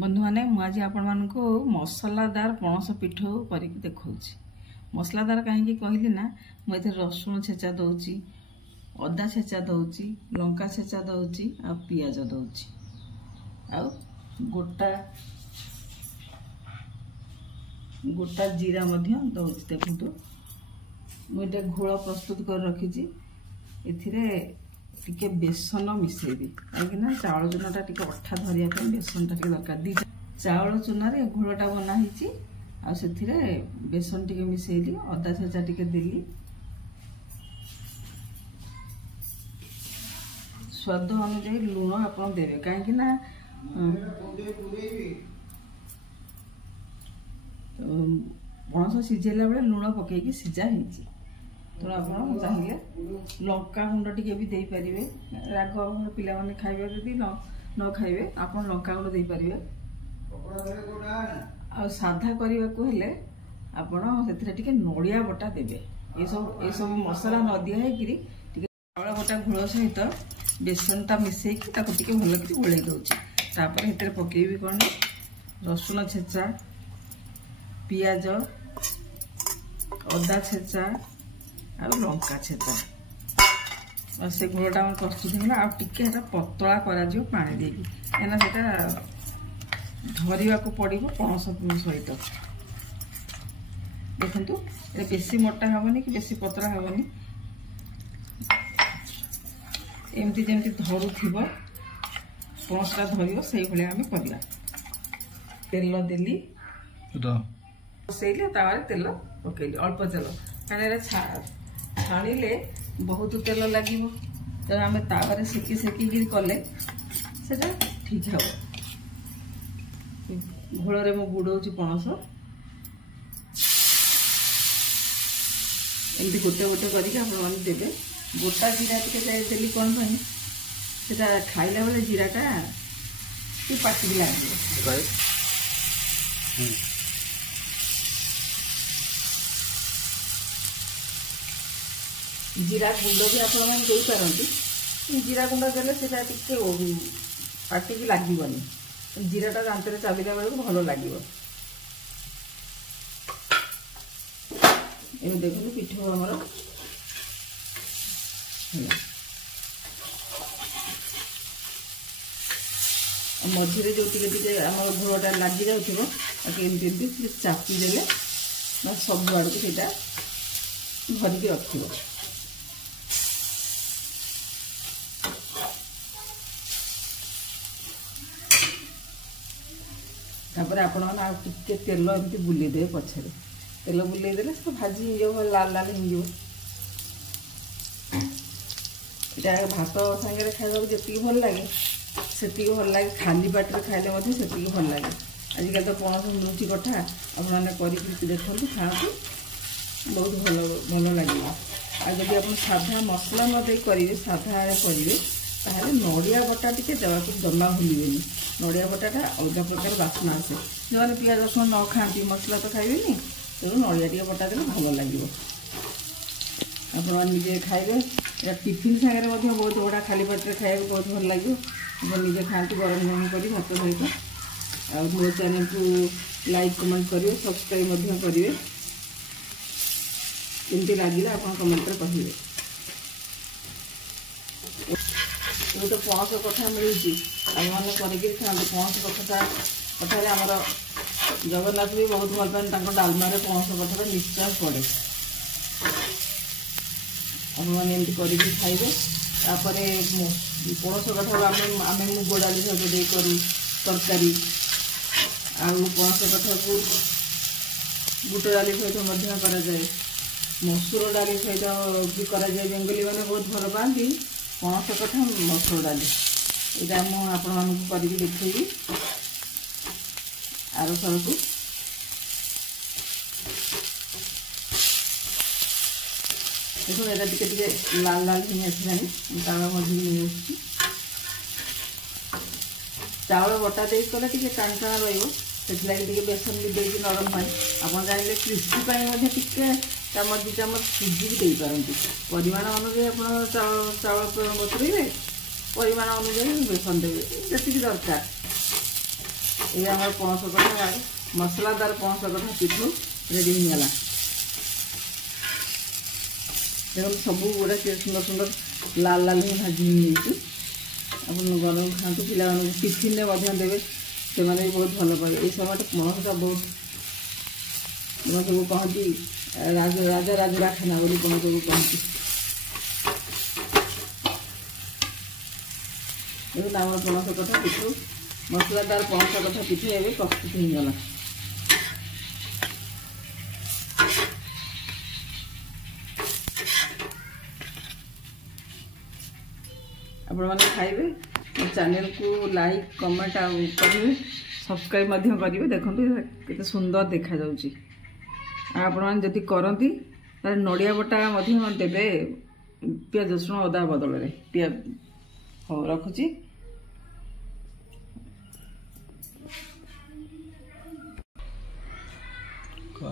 बंधु मैंने मुझे आपण को मसलादार पणस पिठो कर देखा मसलादार कहीं कहली ना मुझे रसुण छेचा दौची अदा छेचा दौची लंका छेचा दौची आ पियाज दौची आ गोटा गोटा जीरा दौची देखु मुझे घोल प्रस्तुत कर रखी टिके बेसन मिसेबी कहीं चाउल चूनाटा टिके अठा धरिया बेसन टा दरकार दी चाउल चूना रे घोलटा बनाई आ बेसन टिके मिसेली अदा छेचा टिके देली स्वाद अनुजाई लुण आप देवे कहीं पणस सीझेला बेले लुण पकईकी सीझा होती तेणु आप चाहिए लंका गुंड टी भी दे पारे राग पिला माने खाइबे जदि न खाइबे आप लंका गुंड दे पारे आ साधा करने को हेले आपण से नड़िया बटा देवे ये सब मसला न दिखाई चाउल बटा घोल सहित बेसन टा मिसेकी भल कि गोल दौर पकेबी कौन रसुण छेचा पियाज अदा छेचा आ लंका छेचा से घोलटा प्रस्तुत होगा आटे पतला करा पानी देकी कहीं धरवा को पड़ो पणस सहित देखु बेसी मोटा हेनी कि बेसी पतला हेनी एमती जमी धरू पणसटा धर से भाया आम कर तेल देली बसैले तावे तेल पकईली अल्प तेल कहीं छाणिले बहुत तेल लगे तेना आम तावे सेकी सेकी कले से ठीक हे घोल में बुड़ौची पणस एमती गोटे गोटे करके देवे गोटा जीरा टे देली कौन से खाइला बेले जीराटा पाटिक लगे जीरा गुंड भी आप जीरा गुंड देले पाटिक लगनी जीराटा दांत चाबिला बेलू भल लगे ये देखो पिठ आमर मझे जो आम घोलटा लगी जामती चापी देले सब आड़ को धरिकी रख तापर आपण टे तेल एमती बुलेदे पछरे तेल बुलेदे सब भाजी हो लाल लाल हो भात सागर खावा जी भल लगे से भल लगे खाली पाटे खाइले से भल लगे आजिकल तो पणस मिलूँ कथा आपने देखो खाते बहुत भल भल लगे आदि आप साधा मसला नदे करेंगे साधा करेंगे ताहले नड़िया बटा टी देवाक जमा भूलें नड़िया बटाटा अलग प्रकार बास्ना आसे जो मैंने पियाज रसुण न खाती मसला तो खाइबेनी तेणु नड़िया टी बटा देने भल लगे आपजे खाइबे टिफिन सागर बहुत बड़ा खाली पेटे खाया बहुत भल लगे निजे खाते गरम गरम कर भात सहित मो चैनल को लाइक कमेंट करेंगे सब्सक्राइब करेंगे केमती लगे आप कमेंट कहे ये तो पणस कथा मिलूँ आम मैंने खाते पणस कथा कथार आमर जगन्नाथ भी बहुत भल पाए डालमा पणस कथा निश्चय पड़े आपने खाइबे तापर पणस कथा आम मुग डाली सहित दे करूँ तरकारी पणस कथा को बुट डाली सहित कराए मसूर डाली सहित भी कराए बेंगली मैंने बहुत भल पाती पणस कथा मसूर डाली यहाँ मुझे देखी आर थर को देखो यहाँ टे लाल लाल ही आसानी तावा मझे चाउल बटा दे कले टे टाण टाण रही बेसन भी देगी नरम है आप चाहिए क्रिस्पी टे चामच 2 चामच सुजी भी दे पारती परिमाण अनुजाई आप चाउल बतुरे परिमाण अनुजाई बेसन देवे जी दरकार ये आम पणस कठा मसलादार पणस कठा पिठू रेडी होगा। देखो सब गुड़ा सुंदर सुंदर लाल लाल ही भाजी आप गरम खातु पिला टिफिन देवे से भी बहुत भल पाए। ये समय पणसटा बहुत सब कहती राजा राजुरा खाना बोली पणस को कहती। देखो आम पणस कठा पिठू मसलादार पणस कठा पिठू ए प्रस्तुत होगा। आपण मैंने खाइबे चैनल को लाइक कमेंट करेंगे सब्सक्राइब करेंगे। देखो केते सुंदर देखा जाउची। आपण मैंने जदि करती नड़िया बटा देवे पियाज रसुण अदा बदल में हो रखुची। का